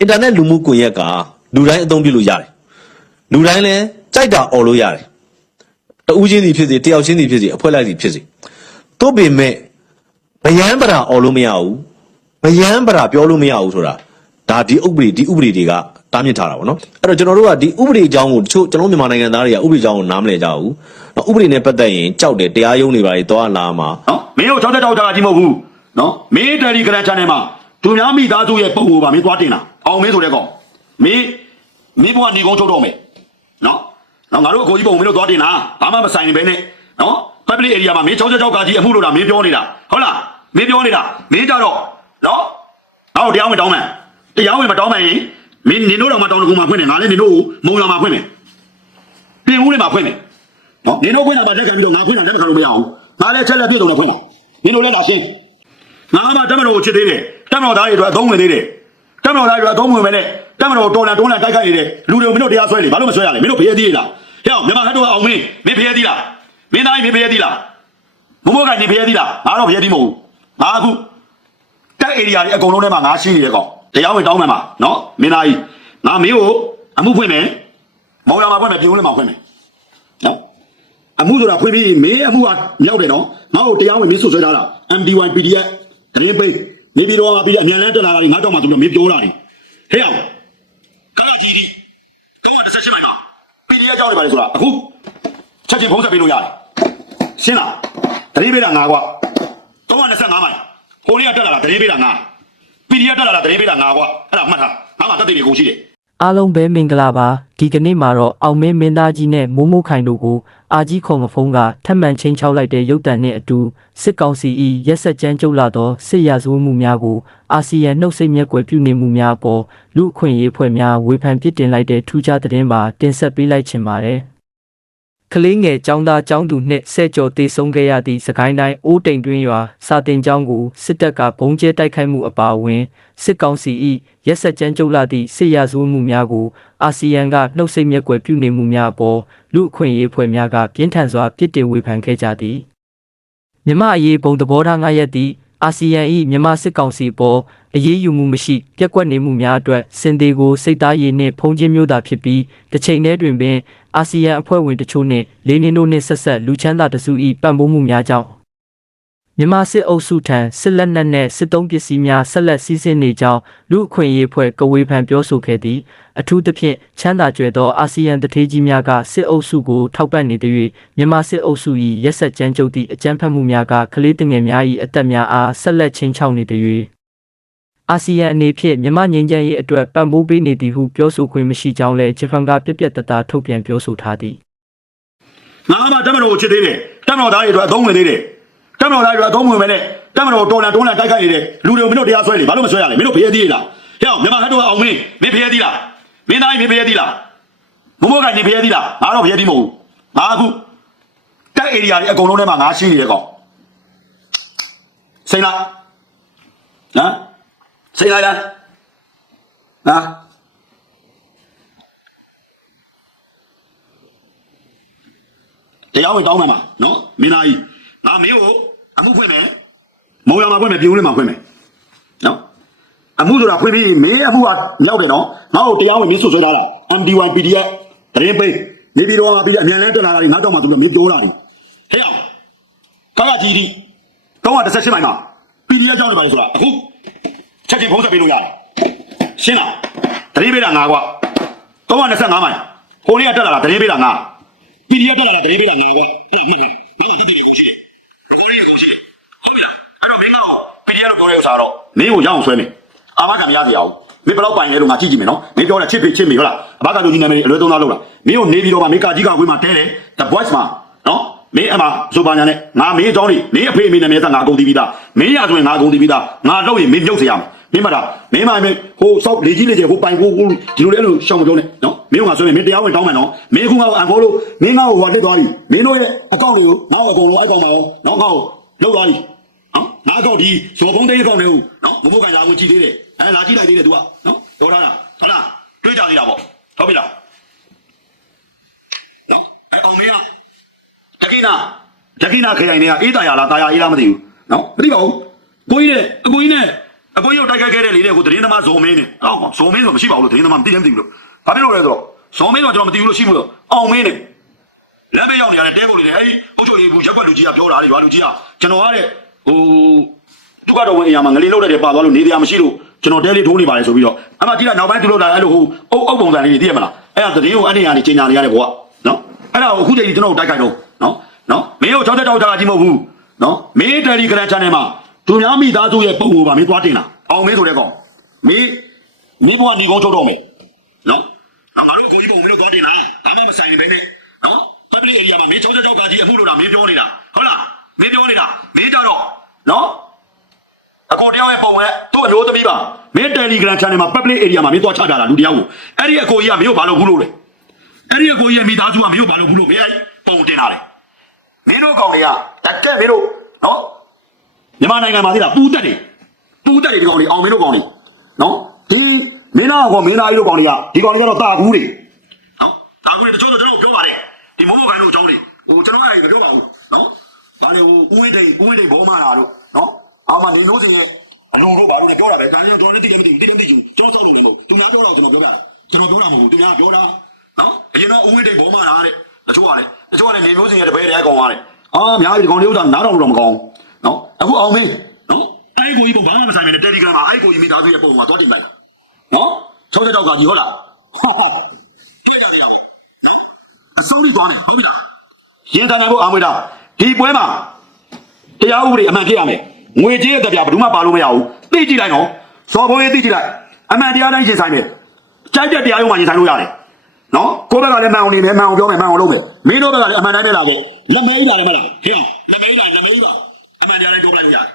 အင်တာနက်လူမှုကွန်ရက်ကလူတိုင်းအသုံးပြုလို့ရတယ်လူတိုင်းလည်းကြိုက်တာអော်လို့ရတယ်တဦးချင်းစီဖြစ်စေတယောက်ချင်းစီဖြစ်စေအဖွဲ့လိုက်စီဖြစ်စေသို့ပေမဲ့ဗယန်းပရာអော်လို့မရဘူးဗယန်းပရာပြောလို့မရဘူးဆိုတာဒါဒီဥပဒေဒီဥပဒေတွေကတားမြစ်ထားတာပေါ့နော်အဲ့တော့ကျွန်တော်တို့ကဒီဥပဒေအကြောင်းကိုတချို့ကျွန်တော်မြန်မာနိုင်ငံသားတွေကဥပဒေအကြောင်းကိုနားမလည်ကြဘူးနော်ဥပဒေနဲ့ပတ်သက်ရင်ကြောက်တယ်တရားရုံးတွေပါတွေသွားလာမှာနော်မင်းတို့၆၆ကြာကြီးမဟုတ်ဘူးနော်မင်းတယ်လီဂရမ် channel မှာ သူများမိသားစုရဲ့ပုံကိုပါမင်းသွားတင်တာအောင်မင်းဆိုတဲ့ကောင်မင်းမင်းဘဝနေကုန်းချုပ်တော့မယ်နော်နော်ငါတို့အကိုကြီးပုံမင်းတို့သွားတင်တာဘာမှမဆိုင်နေပဲနဲ့နော် public area မှာမင်း၆၆ကြာကြီးအမှုလို့တာမင်းပြောနေတာဟုတ်လားမင်းပြောနေတာမင်းကြတော့နော်ငါတို့တရားဝင်တောင်းမယ်တရားဝင်မတောင်းမယ်ရင်မင်းနင်တို့တော့မတောင်းတကူမှာဖွင့်တယ်ငါလည်းနင်တို့ကိုမုံလာမှာဖွင့်မယ်ပြင်ဦးလေးမှာဖွင့်မယ်နော်နင်တို့ခွင့်တာပါတက်ခံပြီးတော့ငါခွင့်တာလက်မခံလို့မရအောင်ငါလည်းချက်လက်ပြည့်စုံတော့ခွင့်တာနင်တို့လည်းလာရှင်း ငါမှတက်မတော်ကိုချစ်သေးတယ်တက်မတော်သားတွေအတွက်အသုံးဝင်သေးတယ်တက်မတော်သားတွေအတွက်အသုံးဝင်မဲ့နဲ့တက်မတော်တော်လန်တွန်းလန်တိုက်ခိုက်နေတဲ့လူတွေကိုမင်းတို့တရားဆွဲလေဘာလို့မဆွဲရလဲမင်းတို့ဖျဲသေးလားဟဲ့အောင်မြန်မာဟတ်တို့အောင်မင်းမင်းဖျဲသေးလားမင်းသားကြီးမင်းဖျဲသေးလားမမိုးကနေဖျဲသေးလားငါတော့ဖျဲသေးမဟုတ်ဘူးငါအခုတက်ဧရိယာတွေအကုန်လုံးထဲမှာငါရှင်းနေတယ်ကောင်တရားဝင်တောင်းမယ်မှာနော်မင်းသားကြီးငါမင်းကိုအမှုဖွင့်မယ်မောင်ရမှာဖွင့်မယ်ပြုံးလည်းမှာဖွင့်မယ်နော်အမှုဆိုတာဖွင့်ပြီးမင်းအမှုကမြောက်တယ်နော်ငါ့ကိုတရားဝင်မင်းဆွဆွဲထားတာ MD1 PDF တရင်ပိတ်နေပြီးတော့ပြီးအမြန်လန်းတက်လာတာငါတော့မှသူတို့မင်းပြောတာတွေဟဲ့အောင်ကလာကြီးဒီကောင်းတစ်ဆက်ရှင်းလိုက်ပါ PDF ကြောက်နေပါလေဆိုတာအခုချက်ချင်းဖုံးဆက်ပေးလို့ရတယ်ရှင်းလားတရင်ပေးတာငါကွာ325မိုင်ဟိုနေ့ကတက်လာတာတရင်ပေးတာငါ PDF တက်လာတာတရင်ပေးတာငါကွာအဲ့ဒါမှတ်ထားငါမှတက်တယ်ကိုရှိတယ် အားလုံးပဲမင်္ဂလာပါဒီကနေ့မှာတော့အောင်မင်းမင်းသားကြီးနဲ့မိုးမိုးခိုင်တို့ကိုအာကြီးခုံမဖုံးကထပ်မံချင်းချောက်လိုက်တဲ့ရုပ်တံနဲ့အတူစစ်ကောင်စီ၏ရက်ဆက်ကြမ်းကြုတ်လာသောစစ်ရာဇဝတ်မှုများကိုအာဆီယံနှုတ်ဆက်မြက်ကွယ်ပြုနေမှုများအပေါ်လူအခွင့်အရေးဖွဲ့များဝေဖန်ပြစ်တင်လိုက်တဲ့ထူးခြားသတင်းပါတင်ဆက်ပေးလိုက်ချင်ပါတယ် ကလေးငယ်ចောင်းသားចောင်းသူနှင့်ဆဲကျော်တေဆုံးခဲ့ရသည့်စကိုင်းတိုင်းအိုးတိမ်တွင်းရွာစာတင်ကျောင်းကိုစစ်တပ်ကဘုံကျဲတိုက်ခိုက်မှုအပါအဝင်စစ်ကောင်စီ၏ရက်ဆက်ကြမ်းကြုတ်လာသည့်စစ်ရာဇဝတ်မှုများကိုအာဆီယံကနှုတ်ဆက်မြက်ကွယ်ပြုနေမှုများအပေါ်လူအခွင့်အရေးဖွဲ့များကပြင်းထန်စွာပြစ်တင်ဝေဖန်ခဲ့ကြသည်မြမအရေးဘုံသဘောထားငါရက်သည့် အာဆီယံ၏မြန်မာစစ်ကောင်စီပေါ်အရေးယူမှုမရှိပြက်ကွက်နေမှုများအတွက်စင်သေးကိုစိတ်သားရည်နှင့်ဖုံးချင်းမျိုးသာဖြစ်ပြီးတစ်ချိန်တည်းတွင်ပင်အာဆီယံအဖွဲ့ဝင်တချို့နှင့်လေးနင်းတို့နှင့်ဆက်ဆက်လူချမ်းသာတစု၏ပံ့ပိုးမှုများကြောင့် မြန်မာစစ်အုပ်စုထံစစ်လက်နက်နှင့်စစ်သုံးပစ္စည်းများဆက်လက်စီးဆင်းနေကြောင်းလူအခွင့်အရေးဖွဲ့ကဝေဖန်ပြောဆိုခဲ့သည်အထူးသဖြင့်ချမ်းသာကြွယ်သောအာဆီယံတထေးကြီးများကစစ်အုပ်စုကိုထောက်ပံ့နေသည်၍မြန်မာစစ်အုပ်စု၏ရက်ဆက်ကြမ်းကြုတ်သည့်အကြမ်းဖက်မှုများကကလေးတငယ်များ၏အသက်များအားဆက်လက်ချင်းချောက်နေသည်၍အာဆီယံအနေဖြင့်မြန်မာငြိမ်းချမ်းရေးအတွက်ပံ့ပိုးပေးနေသည်ဟုပြောဆိုခွင့်မရှိကြောင်းလည်းဂျပန်ကပြက်ပြက်တသားထုတ်ပြန်ပြောဆိုထားသည်ငါမှတက်မတော်ကိုချစ်သေးတယ်တက်မတော်သားတွေအတွက်အသုံးဝင်သေးတယ်တက် မတော်သားတွေအတွက်အသုံးဝင်မဲ့နဲ့တက်မတော်တော်လန်တွန်းလန်တိုက်ခိုက်နေတဲ့လူတွေကိုမင်းတို့တရားဆွဲလေဘာလို့မဆွဲရလဲမင်းတို့ဖျဲသေးလားဟဲ့အောင်မြန်မာဟတ်တို့အောင်မင်းမင်းဖျဲသေးလားမင်းသားကြီးမင်းဖျဲသေးလားမမိုးကနေဖျဲသေးလားငါတော့ဖျဲသေးမဟုတ်ဘူးငါအခုတက်ဧရိယာတွေအကုန်လုံးထဲမှာငါရှင်းနေတယ်ကောင်စိတ်လားဟမ်စိတ်လားလားဟာတရားဝင်တောင်းမယ်မှာနော်မင်းသားကြီးငါမင်းကို အမှုဖွင့်မယ်မုံရမှာဖွင့်မယ်ပြုံးလေးမှာဖွင့်မယ်နော်အမှုဆိုတာဖွင့်ပြီးမင်းအမှုကမြောက်တယ်နော်ငါ့ကိုတရားဝင်မင်းဆွဆွဲထားတာ MD1 PDF တရင်ပိတ်နေပြီးတော့ပြီးအမြန်လန်းတက်လာတာတွေငါတော့မှသူကမင်းပြောတာတွေဟဲ့အောင်ကာကကြီးဒီ318မိုင်မှာ PDF ကြောင်းနေပါလေဆိုတာအခုချက်ချင်းဖုံးဆက်ပေးလို့ရတယ်ရှင်းလားတရင်ပေးတာငါကွာ325မိုင်ဟိုနေ့ကတက်လာတာတရင်ပေးတာငါ PDF တက်လာတာတရေပေးတာငါကွာအဲ့မှတ်လားငါကတတိကိုရှိတယ် ရကော်ရီကိုရှိတယ်ဟုတ်ပြီလားအဲ့တော့မင်းက PDF လို့ပြောတဲ့ဥစ္စာတော့မင်းကိုရအောင်ဆွဲမယ်အာမခံမရစီအောင်မင်းဘယ်တော့ပိုင်လဲလို့ငါကြည့်ကြည့်မယ်နော်မင်းပြောတာချစ်ပြီချစ်ပြီဟုတ်လားအဘကလူကြီးနာမည်အလွဲသုံးသားလုပ်လားမင်းကိုနေပြီးတော့မှမင်းကကြီးကဝေးမှာတဲတယ် the voice မှာနော်မင်းအမဇိုပါညာနဲ့ငါမင်းအကြောင်းလေးမင်းအဖေအမေနာမည်ကငါအကုန်သိပြီးသားမင်းရဆိုရင်ငါအကုန်သိပြီးသားငါတော့ရင်မင်းမြုပ်စေရမယ် မင်းမတာမင်းမမင်းဟိုစောက်လေကြီးလေကျဟိုပိုင်ကိုကိုဒီလိုလေအဲ့လိုရှောင်းမပြောနဲ့နော်မင်းကငါဆိုရင်မင်းတရားဝင်တောင်းမယ်နော်မင်းခုငါ့ကိုအန်ဖိုးလို့မင်းငါ့ကိုဟိုတက်သွားပြီမင်းတို့ရဲ့အကောင့်တွေကိုငါ့ကိုအကုန်လုံးအဲ့ကောင်ပါအောင်နော်ငါ့ကိုလောက်သွားပြီနော်ငါအကောင့်ဒီဇော်ဖုံးတဲ့အကောင့်တွေကိုနော်မမိုးကန်ကြာကိုကြည့်သေးတယ်အဲလာကြည့်လိုက်သေးတယ် तू ကနော်ပြောထားတာဟုတ်လားတွေးကြသေးတာပေါ့ဟုတ်ပြီလားနော်အဲအောင်မင်းကတကိနာတကိနာခရိုင်တွေကအေးတာရလားတာယာအေးလားမသိဘူးနော်မသိပါဘူးကိုကြီးနဲ့အကိုကြီးနဲ့ အကိုကြီးကိုတိုက်ခိုက်ခဲ့တဲ့လေတဲ့ကိုသတင်းသမားဇော်မင်းနဲ့အော်ဇော်မင်းဆိုမရှိပါဘူးလို့သတင်းသမားမသိတယ်မသိဘူးလို့ဘာဖြစ်လို့လဲဆိုတော့ဇော်မင်းဆိုကျွန်တော်မသိဘူးလို့ရှိဘူးလို့အောင်မင်းနဲ့လမ်းမေးရောက်နေရတဲ့တဲကုန်လေးနဲ့အဲဒီအုတ်ချုပ်လေးဘူးရက်ွက်လူကြီးကပြောတာလေရွာလူကြီးကကျွန်တော်ကတဲ့ဟိုသူကတော့ဝင်အရာမှာငလေးလောက်တဲ့ပါသွားလို့နေတရားမရှိလို့ကျွန်တော်တဲလေးထိုးနေပါလေဆိုပြီးတော့အမှကြည့်လိုက်နောက်ပိုင်းသူလို့လာအဲ့လိုဟိုအုတ်အုတ်ပုံစံလေးတွေသိရမလားအဲ့ဒါသတင်းကိုအဲ့ဒီနေရာနေချိန်ညာနေရတယ်ဘောကနော်အဲ့ဒါကိုအခုချိန်ကြီးကျွန်တော်တိုက်ခိုက်တော့နော်နော်မင်းတို့66တောက်ကြီးမဟုတ်ဘူးနော်မင်းတယ်လီဂရမ် channel မှာ သူများမိသားစုရဲ့ပုံကိုပါမင်းသွားတင်တာအောင်မင်းဆိုတဲ့ကောင်မင်းမင်းဘကနေကုန်းချုပ်တော့မယ်နော်ငါတို့ကိုကြီးပုံမင်းတို့သွားတင်တာဘာမှမဆိုင်နေပဲနဲ့နော် public area မှာမင်း66ကကြီးအမှုလို့တာမင်းပြောနေတာဟုတ်လားမင်းပြောနေတာမင်းကြတော့နော်အကိုတယောက်ရဲ့ပုံနဲ့သူ့အမျိုးသမီးပါမင်း Telegram channel မှာ public area မှာမင်းသွားချတာလားလူတယောက်ကိုအဲ့ဒီအကိုကြီးကမင်းတို့ဘာလို့ဘူးလို့လဲအဲ့ဒီအကိုကြီးရဲ့မိသားစုကမင်းတို့ဘာလို့ဘူးလို့မင်းအဲ့ပုံတင်တာလေမင်းတို့ကောင်တွေကတက်တက်မင်းတို့နော် မြန်မာနိုင်ငံမှာသိလားပူတက်တွေပူတက်တွေဒီကောင်တွေအောင်မင်းတို့ကောင်တွေနော်ဒီမင်းသားကောင်မင်းသားကြီးတို့ကောင်တွေကဒီကောင်တွေကတော့တာကူးတွေနော်တာကူးတွေတချို့တော့ကျွန်တော်ပြောပါတယ်ဒီမိုးမိုးခိုင်းတို့အကြောင်းတွေဟိုကျွန်တော်အဲ့ဒီမပြောပါဘူးနော်ဘာလဲဟိုဦးဝင်းတိန်ဦးဝင်းတိန်ဘုံမာလာတို့နော်အောက်မှာနေလို့စင်ရဲ့အလုံးတို့ဘာလို့လဲပြောတာပဲဒါလည်းကျွန်တော်လည်းတိတယ်မသိဘူးတိတယ်မသိဘူးကြောဆောက်လို့လည်းမဟုတ်သူများပြောတော့ကျွန်တော်ပြောတာကျွန်တော်ပြောတာမဟုတ်ဘူးသူများပြောတာနော်အရင်တော့ဦးဝင်းတိန်ဘုံမာလာတဲ့တချို့ကလည်းတချို့ကလည်းနေလို့စင်ရဲ့တပည့်တဲကောင်သွားတယ်အာများပြီဒီကောင်လေးဥစ္စာနားတော်လို့တော့မကောင်း နော်အခုအောင်မင်းနော်အဲ့ကိုကြီးပုံဘာမှမဆိုင်နဲ့တယ်လီဂရမ်မှာအဲ့ကိုကြီးမိသားစုရဲ့ပုံကသွားတင်လိုက်နော်60တောက်ကကြီးဟုတ်လားအဆုံးပြီးသွားမယ်ဟုတ်ပြီလားရင်ခံနိုင်ဖို့အာမွေတာဒီပွဲမှာတရားဥပဒေအမှန်ဖြစ်ရမယ်ငွေကြေးရဲ့တပြဘယ်သူမှပါလို့မရဘူးသိကြည့်လိုက်နော်စော်ဘိုးရေးသိကြည့်လိုက်အမှန်တရားတိုင်းရှင်းဆိုင်မယ်ကြိုက်တဲ့တရားရုံးမှာရှင်းဆိုင်လို့ရတယ်နော်ကိုယ့်ဘက်ကလည်းမှန်အောင်နေမယ်မှန်အောင်ပြောမယ်မှန်အောင်လုပ်မယ်မင်းတို့ဘက်ကလည်းအမှန်တိုင်းနဲ့လာခဲ့လက်မဲကြီးလာတယ်မလားဟေ့လက်မဲကြီးလာလက်မဲကြီးပါအ မှန်တရားလည်းပြောလိုက်လို့ရတယ်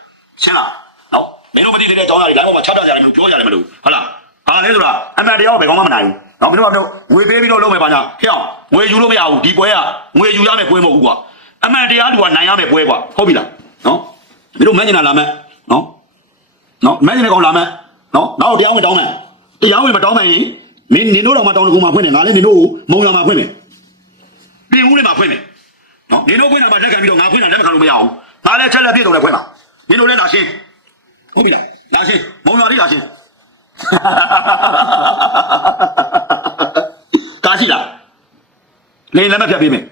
ရှင်းလားနော်မင်းတို့မသိတဲ့အကြောင်းအရာတွေလမ်းပေါ်မှာချတာကြတယ်မလို့ပြောကြတယ်မလို့ဟုတ်လားဟာလဲဆိုတာအမှန်တရားကိုဘယ်ကောင်မှမနိုင်ဘူးနော်မင်းတို့ကပြောငွေပေးပြီးတော့လုပ်မယ်ပါညာဟေ့ငွေယူလို့မရဘူးဒီပွဲကငွေယူရမယ်ပွဲမဟုတ်ဘူးကွာအမှန်တရားလူကနိုင်ရမယ်ပွဲကွာဟုတ်ပြီလားနော်မင်းတို့မန်းကျင်တာလာမယ်နော်နော်မန်းကျင်တဲ့ကောင်လာမယ်နော်နောက်တရားဝင်တောင်းမယ်တရားဝင်မတောင်းမယ်ရင်မင်းနင်တို့တော့မတောင်းတကူမှာဖွင့်တယ်ငါလည်းနင်တို့ကိုမုံရမှာဖွင့်မယ်ပြင်ဦးလေးမှာဖွင့်မယ်နော်နင်တို့ဖွင့်တာမှလက်ခံပြီးတော့ငါဖွင့်တာလက်မခံလို့မရအောင် ငါလည်းချက်လက်ပြည့်တော့လည်းဖွင့်ပါနင်တို့လည်းလာရှင်းဟုတ်ပြီလားလာရှင်းမုံရလေးလာရှင်းကားရှိလားနေလည်းမဖြတ်ပေးမယ်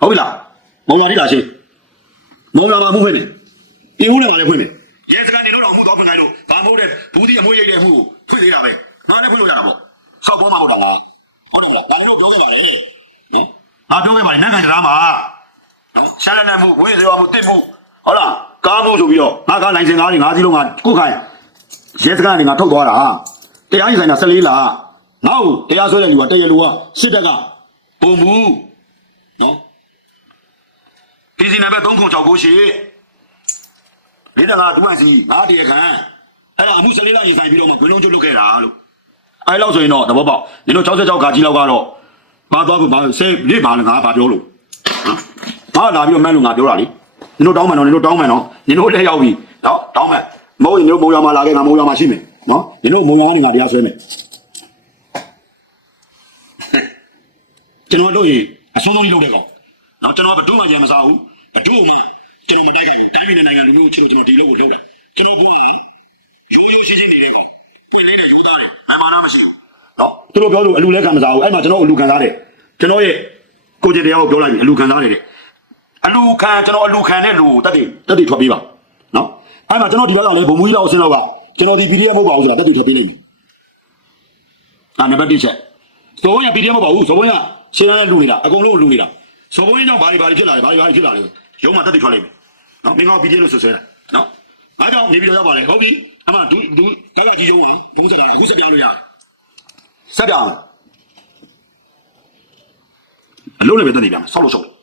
ဟုတ်ပြီလားမုံလာတိလာရှင်းမုံလာမှာမှုဖွင့်တယ်ဒီဦးနဲ့မှာလည်းဖွင့်တယ်ရဲစကနေတော့အမှုတော့ဖွင့်လိုက်တော့ဘာမဟုတ်တဲ့ဘူးဒီအမွေးရိတ်တဲ့အမှုကိုဖွင့်သေးတာပဲငါလည်းဖွင့်လို့ရတာပေါ့ဆောက်ပေါ်မှာဟုတ်တာလားဟုတ်တယ်လားဒါလည်းတော့ပြောခဲ့ပါလေနော်ဟာပြောခဲ့ပါလေနန်းကန်တရားမှာနော်ရှားတဲ့မှုဝင်းစေဝမှုတစ်မှုဟုတ်လားကားမှုဆိုပြီးတော့ ငါကလိုင်စင်ကားတွေငါးစီးလုံးကကုတ်ခိုင်းရဲစကနေငါထုတ်သွားတာတရားရင်ဆိုင်တာ14လငါ့ကိုတရားဆွဲတဲ့လူကတရလူကစစ်တပ်ကပုံမှုနော်ပြည်စီနံပါတ်3969ရှိလေးတလားဒူဝိုင်စီငါတရားခံအဲ့ဒါအမှု14လရင်ဆိုင်ပြီးတော့မှခွေးလုံးကျွတ်လုတ်ခဲ့တာလို့အဲ့လောက်ဆိုရင်တော့သဘောပေါက်နင်တို့66ခါကြီးလောက်ကတော့ဘာသွားဖို့ဘာဆေးနေပါလဲငါဘာပြောလို့နော်ငါလာပြီးတော့မှန်းလို့ငါပြောတာလေနင်တို့တောင်းမှန်တော့နင်တို့တောင်းမှန်တော့နင်တို့လက်ရောက်ပြီ နော်တောင်းမှန်မဟုတ်ရင်နင်တို့မုံရမှာလာခဲ့ငါမုံရမှာရှိမယ်နော်နင်တို့မုံရကနေငါတရားဆွဲမယ်ကျွန်တော်တို့ရေအဆုံးဆုံးကြီးလုပ်တဲ့ကောင်။နော်ကျွန်တော်ကဘယ်သူမှကြံမစားဘူး။ဘယ်သူမှကျွန်တော်မတိုက်ခင်တိုင်းပြည်နဲ့နိုင်ငံလူမျိုးချင်းကျွန်တော်ဒီလုပ်ကိုလုပ်တာ။ကျွန်တော်ကရိုးရိုးရှင်းရှင်းနေတဲ့ဖွင့်လိုက်တဲ့ရိုးသားတယ်။ဘာမှမရှိဘူး။နော်သူတို့ပြောလို့အလူလဲခံမစားဘူး။အဲ့မှာကျွန်တော်အလူခံစားတယ်။ကျွန်တော်ရဲ့ကိုကျင်တရားကိုပြောလိုက်ပြီအလူခံစားတယ်တဲ့အလူခံကျွန်တော်အလူခံတဲ့လူကိုတက်တည်တက်တည်ထွက်ပေးပါ။နော် အဲ့မှာကျွန်တော်ဒီဘက်ကလည်းဘုံမူကြီးလောက်အစင်းလောက်ကကျွန်တော်ဒီ PDF မဟုတ်ပါဘူးဆိုတာတက်တည်ထွက်ပေးနေပြီ။အာနံပါတ်1ချက်ဇော်ဘုံရ PDF မဟုတ်ပါဘူးဇော်ဘုံရရှင်းရတဲ့လူနေတာအကုန်လုံးလူနေတာဇော်ဘုံရကြောင့်ဘာတွေဘာတွေဖြစ်လာလဲဘာတွေဘာတွေဖြစ်လာလဲရုံးမှာတက်တည်ထွက်လိုက်မယ်နော်မင်းက PDF လို့ဆွဆွဲတာနော်အားကြောင့်နေပြီးတော့ရောက်ပါလေဟုတ်ပြီအမှဒူဒူကကကြီးရုံးကဘုံစကားအခုစပြလို့ရဆက်ပြအောင်အလုံးလည်းပဲတက်နေပြန်ဆောက်လို့ဆောက်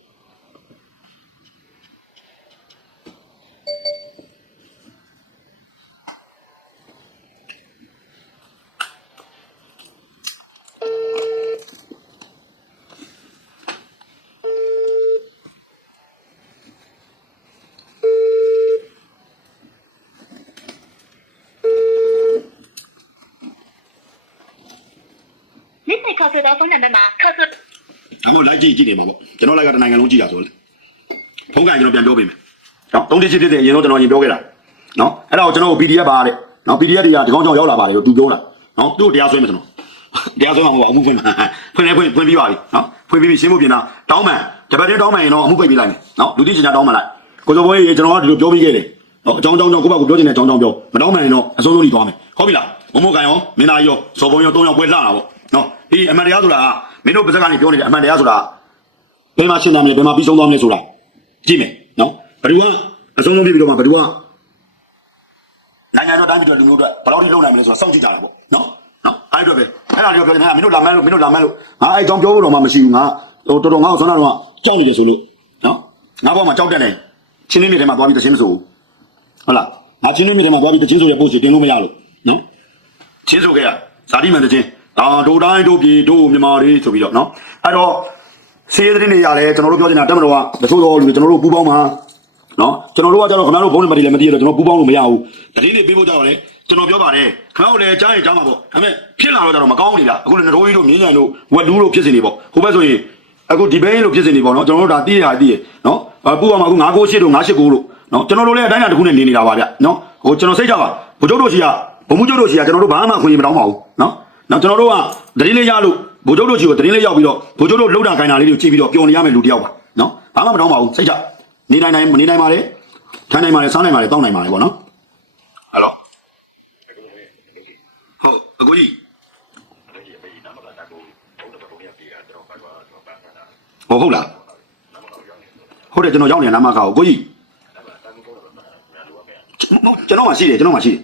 က်ဆိုတော့ဖုန်းနံပါတ်မှာခက်ဆိုအခု live ကြည့်ကြည့်နေမှာပေါ့ကျွန်တော် live ကတနိုင်ငံလုံးကြည့်ရဆိုလဲဖုန်းကကျွန်တော်ပြန်ပြောပေးမယ်နော်သုံးတိချစ်တဲ့အရင်ဆုံးကျွန်တော်ညင်ပြောခဲ့တာနော်အဲ့ဒါကိုကျွန်တော် PDF ပါတဲ့နော် PDF တွေကဒီကောင်ကြောင်ရောက်လာပါတယ်လို့သူပြောတာနော်သူ့တရားဆွဲမယ်ကျွန်တော်တရားဆုံးအောင်အမှုဖွင့်ဖွင့်လဲဖွင့်ဖွင့်ပြီးပါပြီနော်ဖွင့်ပြီးပြီရှင်းဖို့ပြင်တာတောင်းပန်တပတ်တည်းတောင်းပန်ရင်တော့အမှုပိတ်ပြီးလိုက်မယ်နော်လူတိကျင်တာတောင်းပန်လိုက်ကိုစိုးဘွေးရေကျွန်တော်ကဒီလိုပြောပြီးခဲ့တယ်နော်အကြောင်းကြောင်းကြောင့်ကိုဘကကိုပြောချင်တဲ့အကြောင်းကြောင့်ပြောမတောင်းပန်ရင်တော့အဆုံးဆုံးညီသွားမယ်ဟုတ်ပြီလားမမို့ကန်ရောမင်းသားရောစော်ပုံရော၃ယောက်ပွဲလှတာပေါ့ နော်ဒီအမှန်တရားဆိုတာကမင်းတို့ပါဇက်ကနေပြောနေတဲ့အမှန်တရားဆိုတာဘယ်မှာရှင်းနိုင်မလဲဘယ်မှာပြီးဆုံးသွားမလဲဆိုတာကြည့်မယ်နော်ဘယ်သူကအဆုံးဆုံးပြပြီးတော့မှဘယ်သူကနိုင်ငံတော်တိုင်းပြည်တော်လူမျိုးတို့ဘယ်လောက်ထိလုပ်နိုင်မလဲဆိုတာစောင့်ကြည့်ကြတာပေါ့နော်နော်အဲ့ဒီတော့ပဲအဲ့ဒါလေးကိုပြောနေတာမင်းတို့လာမန်းလို့မင်းတို့လာမန်းလို့ငါအဲ့ကြောင့်ပြောဖို့တော့မှမရှိဘူးငါဟိုတော်တော်ငါ့ကိုဆွမ်းနာတော့ကြောက်နေတယ်ဆိုလို့နော်ငါဘောမှာကြောက်တက်နေချင်းလေးနေထဲမှာသွားပြီးတချင်းမဆိုဘူးဟုတ်လားငါချင်းလေးနေထဲမှာသွားပြီးတချင်းဆိုတဲ့ post တင်လို့မရလို့နော်ချင်းဆိုခဲ့ရဇာတိမှန်တချင်းအာ ဒိုတိုင်းတို့ပြည်တို့မြန်မာတွေဆိုပြီးတော့နော်အဲ့တော့စေးသတင်းတွေရတယ်ကျွန်တော်တို့ပြောချင်တာတက်မတော်ကတချို့တော်လူတွေကျွန်တော်တို့ပူပေါင်းမှာနော်ကျွန်တော်တို့ကကြတော့ခင်ဗျားတို့ဘုန်းနဲ့မတီလည်းမတီရတော့ကျွန်တော်ပူပေါင်းလို့မရဘူးတတိနေပေးဖို့ကြတော့လေကျွန်တော်ပြောပါတယ်ခင်ဗျားတို့လည်းကြားရင်ကြားမှာပေါ့ဒါပေမဲ့ဖြစ်လာတော့ကြတော့မကောင်းနေလားအခုလည်းတော်ကြီးတို့မြင်းရံတို့ဝက်လူးတို့ဖြစ်စင်နေပေါ့ဟိုဘက်ဆိုရင်အခုဒီဘဲလို့ဖြစ်စင်နေပေါ့နော်ကျွန်တော်တို့ဒါသိရတာသိရနော်ပူအောင်မှာအခု998တို့989လို့နော်ကျွန်တော်တို့လည်းအတိုင်းအတာတစ်ခုနဲ့နေနေတာပါဗျနော်ဟိုကျွန်တော်စိတ်ကြပါဘုချုပ်တို့ရှိကဘုံမှုချုပ်တို့ရှိကကျွန်တော်တို့ဘာမှခွင့်မတောင်းပါဘူးနော် နော်ကျွန်တော်တို့ကတတိလေးရလို့ဘုချုပ်တို့ရှိကိုတတိလေးရောက်ပြီးတော့ဘုချုပ်တို့လှုပ်တာခိုင်းတာလေးတွေကိုကြည့်ပြီးတော့ပျော်နေရမယ်လူတယောက်ပါနော်ဘာမှမတောင်းပါဘူးစိတ်ကြနေနိုင်နိုင်မနေနိုင်ပါလေထိုင်နိုင်ပါလေစားနိုင်ပါလေတောက်နိုင်ပါလေပေါ့နော်ဟယ်လိုဟုတ်အကိုကြီးဟုတ်ဟုတ်လားဟုတ်တယ်ကျွန်တော်ရောက်နေတာနာမခါကိုကိုကြီးမဟုတ်ကျွန်တော်မှရှိတယ်ကျွန်တော်မှရှိတယ်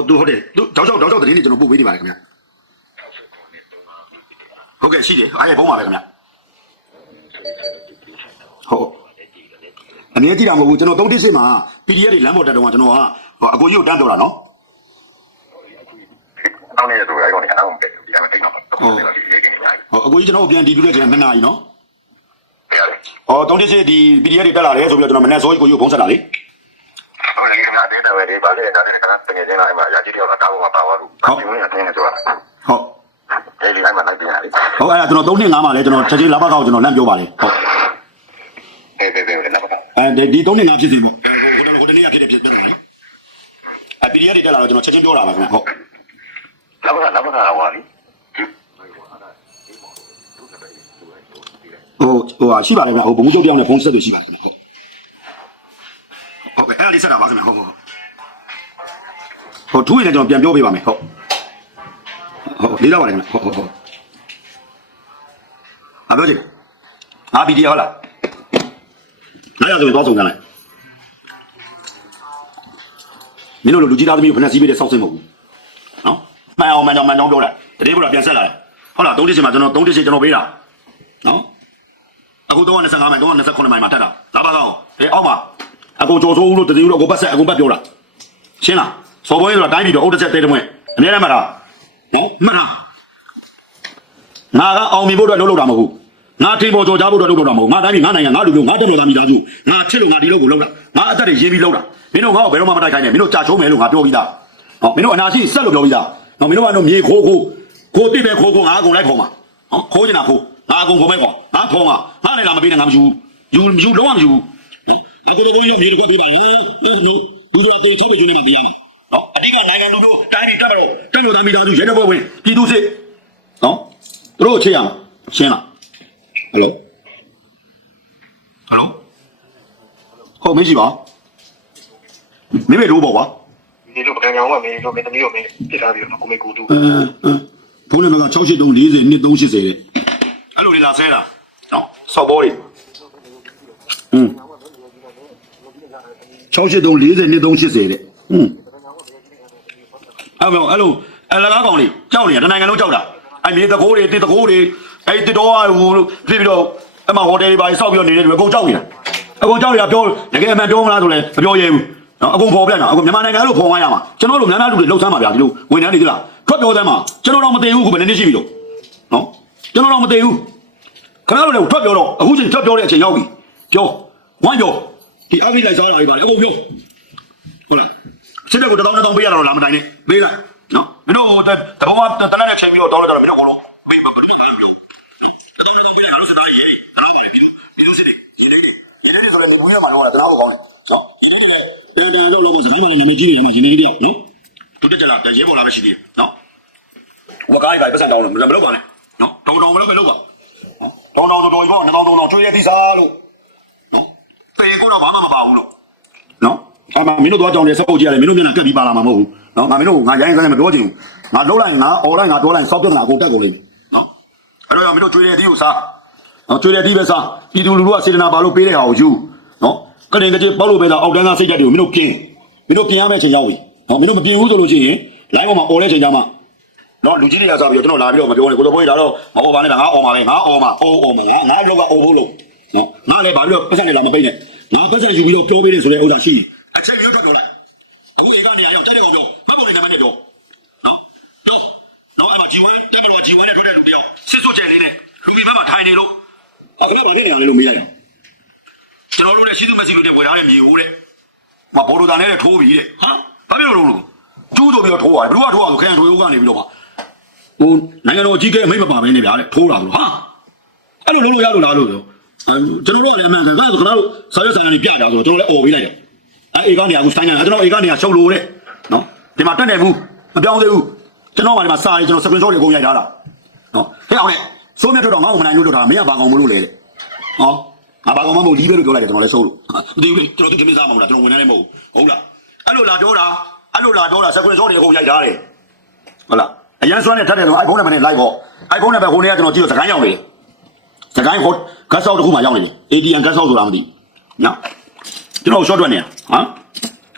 ဟုတ်သူဟုတ်တယ်သူတောက်တောက်တောက်တောက်တရင်နေကျွန်တော်ပို့ပေးနေပါတယ်ခင်ဗျဟုတ်ကဲ့ရှိတယ်အားရဖုန်းပါပဲခင်ဗျဟုတ်အနေကြည့်တာမဟုတ်ဘူးကျွန်တော်သုံးတစ်စစ်မှာ PDF တွေလမ်းပေါ်တက်တော့ကကျွန်တော်ကအကိုကြီးကိုတန်းပြောတာနော်နောက်နေ့ဆိုအဲ့ကောင်ကနောက်ပဲဒီအမတိတ်တော့တော့လည်းဒီလေးကနေညာဟောအကိုကြီးကျွန်တော်ကိုပြန်ဒီတူတဲ့ချိန်နှစ်နာရီနော်ပြရတယ်ဟောသုံးတစ်စစ်ဒီ PDF တွေတက်လာတယ်ဆိုပြီးတော့ကျွန်တော်မနေ့စောကြီးကိုကြီးကိုဖုန်းဆက်တာလေ။အား လည်းအသေးတယ်ပဲဒီဘာလဲတာနဲ့ကတကယ်ချင်းလာမှာရာကြီးတယောက်တော့တောင်းမှာပါသွားလို့။ဒီဝင်အတင်းနေဆိုတာဟုတ်။အဲဒီအိမ်မှာလိုက်ပြန်ရတယ်ဟောအဲ့ဒါကျွန်တော်3နှစ်5မှာလဲကျွန်တော်ချက်ချင်းလာဘကောက်ကျွန်တော်လမ်းပြောပါလေဟုတ်။အေးဘေးဘေးလည်းနောက်တော့အဲဒီ3နှစ်5ဖြစ်စီပေါ့ဟိုဟိုတနေ့ကဖြစ်တယ်ဖြစ်တယ်လေအ PDF တွေတက်လာတော့ကျွန်တော်ချက်ချင်းပြောတာပါခင်ဗျဟုတ်နောက်တော့နောက်တော့ဟောလीဟိုဟိုဟာရှိပါတယ်ဗျဟိုဘုံကျုပ်တယောက်နဲ့ဖုန်းဆက်တွေရှိပါတယ်ခင်ဗျဟုတ်ဟုတ်ကဲ့အဲ့ဒါလေးဆက်တာပါခင်ဗျဟုတ်ဟုတ် ဟိုထူးရင်ကျွန်တော်ပြန်ပြောပေးပါမယ်ဟုတ်ဟုတ်လေးတော့ပါတယ်ခင်ဗျဟုတ်ဟုတ်ဟုတ်အပြောကြည့်ငါ PDF ဟုတ်လားအဲ့ဒါဆိုတော့ဆုံးကြလိုက်မင်းတို့လူကြီးသားသမီးကိုဖက်စီးပေးတဲ့စောက်စင်မဟုတ်ဘူးနော်မှန်အောင်မှန်ကြောင်မှန်ကြောင်ပြောတာတတိယဘုရားပြန်ဆက်လာတယ်ဟုတ်လား၃တစ်ချိန်မှာကျွန်တော်၃တစ်ချိန်ကျွန်တော်ပေးတာနော်အခု325မိုင်329မိုင်မှာတက်တာလာပါကောင်းအေးအောက်မှာအကိုကြော်ဆိုးဦးလို့တတိယဦးလို့အကိုပတ်ဆက်အကိုပတ်ပြောတာရှင်းလား စော်ပွဲဆိုတာတိုင်းပြည်တော့အုတ်တစ်ချက်တဲတမွဲအများနဲ့မှတ်တာနော်မှတ်တာငါကအောင်မြင်ဖို့အတွက်လုပ်လို့တာမဟုတ်ဘူးငါထိန်ပေါ်ကြော်ကြဖို့အတွက်လုပ်လို့တာမဟုတ်ငါတိုင်းပြည်ငါနိုင်ငံငါလူမျိုးငါတက်လို့သားမိသားစုငါချစ်လို့ငါဒီလို့ကိုလုပ်တာငါအသက်တွေရေးပြီးလုပ်တာမင်းတို့ငါ့ကိုဘယ်တော့မှမတိုက်ခိုင်းနဲ့မင်းတို့ကြာချုံးမယ်လို့ငါပြောပြီးသားဟောမင်းတို့အနာရှိဆက်လို့ပြောပြီးသားဟောမင်းတို့ကတော့မြေခိုးခိုးခိုးတိပဲခိုးခိုးငါအကုန်လိုက်ခေါ်မှာဟောခိုးနေတာခိုးငါအကုန်ခေါ်မဲ့ကွာငါခေါ်မှာငါလည်းလာမပေးနဲ့ငါမယူယူယူလုံးဝမယူနော်အခုတော့ဘုန်းကြီးမြေတစ်ခွက်ပေးပါဟမ်နော်လူတို့အသေးထောက်ပြကျွေးနေမှပြရမှာ နော်အတိကနိုင်ငံလူမျိုးတိုင်းပြည်တက်မလို့တက်လို့သားမိသားစုရဲတပ်ဖွဲ့ဝင်ပြည်သူစစ်နော်သူတို့ချေရမှာရှင်းလားဟယ်လိုဟယ်လိုဟုတ်မေးကြည့်ပါမင်းမေလို့ပေါ့ကွာဒီလိုပကံကြောင်ကမင်းတို့မင်းသမီးတို့မင်းပြစ်ထားပြီးတော့ကိုမေကူတူအဲအဲဘုန်းလည်းမက68တုံး40နှစ်380တဲ့အဲ့လိုလေလာဆဲတာနော်စောက်ဘောတွေဟွန်း68တုံး40နှစ်380တဲ့ဟွန်း အဲ့မေအဲ့လိုအလကားကောင်လေးကြောက်နေတာတနိုင်ငံလုံးကြောက်တာအဲ့မြေတကိုးတွေတစ်တကိုးတွေအဲ့တစ်တော်ဟိုပြပြီးတော့အမဟိုတယ်တွေပါဆောက်ပြီးတော့နေတယ်အကုန်ကြောက်နေတာအကုန်ကြောက်နေတာပြောတကယ်အမှန်ပြောမလားဆိုလဲမပြောရဲဘူးနော်အကုန်ပေါ်ပြတ်တာအကုန်မြန်မာနိုင်ငံလို့ဖော်သွားရမှာကျွန်တော်တို့များများလူတွေလှုပ်ဆန်းပါဗျာဒီလိုဝန်ထမ်းတွေဒီလားထွက်ပြောသမ်းမှာကျွန်တော်တော့မသိဘူးခုဘယ်နည်းရှိပြီလို့နော်ကျွန်တော်တော့မသိဘူးခင်ဗျားတို့လည်းထွက်ပြောတော့အခုချိန်ထွက်ပြောတဲ့အချိန်ရောက်ပြီပြောဝမ်းပြောဒီအပိလိုက်စားတာတွေပါလေအကုန်ပြောဟုတ်လား စစ်တပ်ကိုတစ်တောင်းတစ်တောင်းပေးရတာတော့လာမတိုင်နဲ့ပေးလိုက်နော်မင်းတို့ဟိုတဘောကတနက်နဲ့ချိန်ပြီးတော့တောင်းလိုက်တော့မင်းတို့ကတော့ပေးမပလို့ပြောတစ်တောင်းတစ်တောင်းပေးရလို့စတားရေးအားလည်းပြီးပြီးလို့စစ်တယ်ရေးတယ်ရေးတယ်ဆိုရင်ဒီဝင်ရမှာတော့တရားလို့ကောင်းတယ်နော်ရေးတယ်တန်တန်တော့လို့စတိုင်းမှာလည်းမည်ကြီးတွေမှာရှင်နေတယောက်နော်သူတက်ကြလာရဲပေါ်လာပဲရှိသေးတယ်နော်ဝကားကြီးပါပတ်စံတောင်းလို့မလုပ်ပါနဲ့နော်တောင်းတောင်းမလုပ်ပဲလုပ်ပါနော်တောင်းတောင်းတော်တော်ကြီးပေါ့နှောင်းတောင်းတောင်းကျွေးရသီးစားလို့နော်တေကိုတော့ဘာမှမပါဘူးလို့နော် အမမင်းတို့တော့ကြောင်တယ်စပုတ်ကြည့်ရတယ်မင်းတို့မျက်နှာကက်ပြီးပါလာမှာမဟုတ်ဘူးနော်ငါမင်းတို့ငါရိုင်းစမ်းနေမပြောချင်ဘူးငါလှုပ်လိုက်ငါអော်လိုက်ငါပြောလိုက်စောက်ပြဿနာအကုန်တက်ကုန်လိမ့်မယ်နော်အဲ့တော့မင်းတို့ကျွေးရသီးကိုစားနော်ကျွေးရသီးပဲစားပြည်သူလူထုကစေတနာပါလို့ပေးတဲ့ဟာကိုယူနော်ကရင်ကကြီးပေါ့လို့ပဲလားအောက်တန်းကစိတ်ဓာတ်တွေကိုမင်းတို့ပြင်မင်းတို့ပြင်ရမယ့်ချိန်ရောက်ပြီနော်မင်းတို့မပြင်ဘူးဆိုလို့ရှိရင် line ပေါ်မှာអော်တဲ့ချိန်ကျမှနော်လူကြီးတွေကစားပြီးတော့ကျွန်တော်လာပြီးတော့မပြောနဲ့ကိုတော်ဘွေးဒါတော့မဟုတ်ပါနဲ့ငါအော်ပါလေငါအော်မှာအော်အော်မှာငါငါလောက်ကအော်ဖို့လို့နော်ငါလည်းဘာပြီးတော့ပတ်စံနေလာမပိတ်နဲ့ငါပတ်စံယူပြီးတော့ပြောပေးတယ်ဆိုတဲ့ဥစ္စာရှိတယ် အချက်မျိုးထွက်ပြောလိုက်အခုဧကနေရာရောက်တက်တဲ့ကောင်ပြောမှတ်ပုံနေနံပါတ်နဲ့ပြောနော်နော်အဲ့မှာဂျီဝဲတက်ကတော့ဂျီဝဲနဲ့ထွက်တဲ့လူတယောက်စစ်စွတ်ကျဲလေးနဲ့လူကြီးဘက်မှာထိုင်နေလို့အခုလည်းမနေနေအောင်လို့မေးလိုက်အောင်ကျွန်တော်တို့လည်းရှိသူမရှိလို့တဲ့ဝယ်ထားတဲ့မြေဟိုးတဲ့မဘော်ဒိုတာနဲ့ထိုးပြီးတဲ့ဟာဘာဖြစ်လို့လို့ကျူးတို့ပြီးတော့ထိုးရတယ်ဘယ်သူကထိုးရဆိုခရန်ထိုးရုံကနေပြီးတော့မှဟိုနိုင်ငံတော်အကြီးကဲအမိတ်မပါဘဲနေဗျာတဲ့ထိုးတာလို့ဟာအဲ့လိုလုံးလို့ရလို့လားလို့ပြောအဲကျွန်တော်တို့ကလည်းအမှန်ကန်ဆိုတော့ကျွန်တော်တို့စာရွက်စာတမ်းတွေပြကြဆိုတော့ကျွန်တော်လည်းអော်ပေးလိုက်တယ် အဲအေကနေအခုစတိုင်းညာကျွန်တော်အေကနေကရှုပ်လို့တဲ့နော်ဒီမှာတက်နေဘူးမပြောင်းသေးဘူးကျွန်တော်မှဒီမှာစာရီကျွန်တော်စကွန်ဆော့တွေအကုန်ရိုက်ထားတာနော်ဟဲ့အောင်လေစိုးမြတ်ထွက်တော့ငါ့ကိုမနိုင်လို့ထွက်တာမင်းကဘာကောင်မလို့လေတဲ့ဟောငါဘာကောင်မမဟုတ်လီးပဲလို့ပြောလိုက်တယ်ကျွန်တော်လည်းစိုးလို့မသိဘူးလေကျွန်တော်သူတမင်းစားမဟုတ်လားကျွန်တော်ဝင်နေလည်းမဟုတ်ဟုတ်လားအဲ့လိုလာတော့တာအဲ့လိုလာတော့တာစကွန်ဆော့တွေအကုန်ရိုက်ထားတယ်ဟုတ်လားအရန်စွမ်းနဲ့ထပ်တယ်ဆို iPhone နဲ့မနဲ့ live ပေါ့ iPhone နဲ့ပဲဟိုနေ့ကကျွန်တော်ကြည့်တော့စကိုင်းရောက်နေတယ်စကိုင်းဟိုဂတ်ဆောက်တစ်ခုမှရောက်နေတယ် ATM ဂတ်ဆောက်ဆိုတာမသိဘူးနော် ကျွန်တော် short ထွက်နေတာဟမ်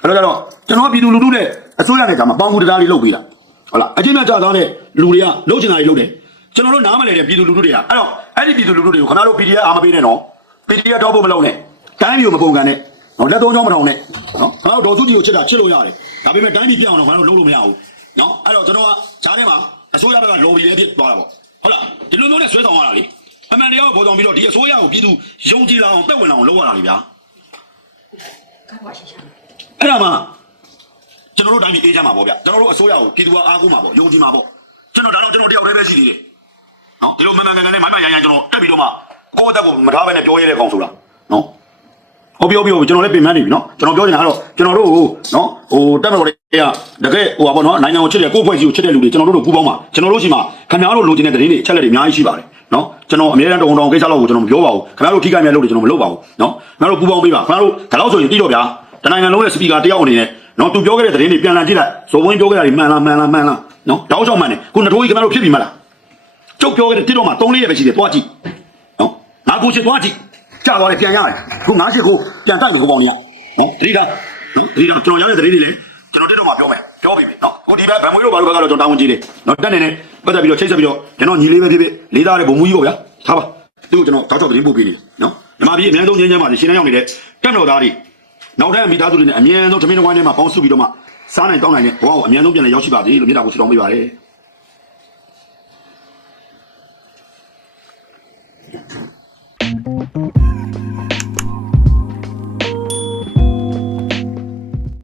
အဲ့တော့ကျတော့ကျွန်တော်ပြည်သူလူထုနဲ့အစိုးရနဲ့ကမှပေါင်းကူတရားလေးလုပ်ပေးတာဟုတ်လားအချင်းနဲ့ကြာသားတဲ့လူတွေကလှုပ်ချင်တာတွေလှုပ်တယ်ကျွန်တော်တို့နားမလဲတဲ့ပြည်သူလူထုတွေကအဲ့တော့အဲ့ဒီပြည်သူလူထုတွေကိုခင်ဗျားတို့ PDF အားမပေးနဲ့နော် PDF တော့ဖို့မလုပ်နဲ့တိုင်းပြည်ကိုမပုံကန်နဲ့နော်လက်သုံးချောင်းမထောင်နဲ့နော်ခင်ဗျားတို့ဒေါ်စုကြည်ကိုချစ်တာချစ်လို့ရတယ်ဒါပေမဲ့တိုင်းပြည်ပြအောင်တော့ခင်ဗျားတို့လုပ်လို့မရဘူးနော်အဲ့တော့ကျွန်တော်ကဂျားထဲမှာအစိုးရဘက်က lobby လေးဖြစ်သွားတာပေါ့ဟုတ်လားဒီလိုမျိုးနဲ့ဆွဲဆောင်ရတာလေအမှန်တရားကိုပေါ်ဆောင်ပြီးတော့ဒီအစိုးရကိုပြည်သူယုံကြည်လာအောင်တက်ဝင်လာအောင်လုပ်ရတာလေဗျာ အဲ့ဒါမှကျွန်တော်တို့တိုင်းပြည်အေးကြမှာပေါ့ဗျကျွန်တော်တို့အစိုးရကိုပြည်သူကအားကိုးမှာပေါ့ယုံကြည်မှာပေါ့ကျွန်တော်ဒါတော့ကျွန်တော်တယောက်တည်းပဲရှိသေးတယ်နော်ဒီလိုမှန်မှန်ကန်ကန်နဲ့မိုင်းမရိုင်းရိုင်းကျွန်တော်တက်ပြီးတော့မှကိုယ့်အသက်ကိုမထားဘဲနဲ့ပြောရတဲ့ကောင်ဆိုတာနော်ဟုတ်ပြီဟုတ်ပြီဟုတ်ပြီကျွန်တော်လည်းပြင်မှန်းနေပြီနော်ကျွန်တော်ပြောနေတာကတော့ကျွန်တော်တို့ဟိုနော်ဟိုတက်မတော်တွေကတကယ်ဟိုပါပေါ့နော်နိုင်ငံကိုချစ်တဲ့ကိုယ့်ဖွဲ့စည်းကိုချစ်တဲ့လူတွေကျွန်တော်တို့တို့ပူးပေါင်းပါကျွန်တော်တို့ရှိမှာခင်ဗျားတို့လိုချင်တဲ့သတင်းတွေအချက်လက်တွေအများကြီးရှိပါတယ် နော်ကျွန်တော်အများအားတုံတောင်ကိစ္စလောက်ကိုကျွန်တော်မပြောပါဘူးခင်ဗျားတို့ထိခိုက်များလို့ကျွန်တော်မလုပ်ပါဘူးနော်ခင်ဗျားတို့ပူးပေါင်းပေးပါခင်ဗျားတို့ဒါလောက်ဆိုရင်တိတော့ဗျာတနိုင်ငံလုံးရဲ့စပီကာတယောက်အနေနဲ့နော်သူပြောခဲ့တဲ့သတင်းတွေပြန်လာကြည့်လိုက်ဇော်ဝင်းပြောခဲ့တာတွေမှန်လားမှန်လားမှန်လားနော်တောက်ချောင်းမှန်တယ်ခုနှစ်ထိုးကြီးခင်ဗျားတို့ဖြစ်ပြီမလားကျုပ်ပြောခဲ့တဲ့တိတော့မှ3လေးရပဲရှိတယ်တွားကြည့်နော်ငါကိုချစ်တွားကြည့်ကြာသွားတယ်ပြန်ရတယ်ခုငါချစ်ကိုပြန်တိုက်လို့ကိုပေါင်းနေရနော်တတိတာနော်တတိတာကျွန်တော်ရောက်တဲ့သတင်းတွေလည်းကျွန်တော်တိတော့မှပြောမယ် ပြောပြီပြီနော်ခုဒီဘက်ဗန်မွေးတို့ဘာလို့ဘက်ကတော့ကျွန်တော်တာဝန်ကြီးတယ်နော်တက်နေနေပတ်သက်ပြီးတော့ချိတ်ဆက်ပြီးတော့ကျွန်တော်ညီလေးပဲဖြစ်ဖြစ်လေးသားတဲ့ဘုံမူကြီးပေါ့ဗျာထားပါသူ့ကိုကျွန်တော်တောက်ချောက်သတင်းပို့ပေးနေတယ်နော်ညီမကြီးအများဆုံးချင်းချင်းပါရှင်းနေရောက်နေတဲ့တက်မတော်သားတွေနောက်ထပ်မိသားစုတွေနဲ့အများဆုံးသမီးတော်ဝိုင်းထဲမှာပေါင်းစုပြီးတော့မှစားနိုင်တောင်းနိုင်တဲ့ဘဝကိုအများဆုံးပြန်လည်ရောက်ရှိပါစေလို့မြေတာကိုဆုတောင်းပေးပါတယ်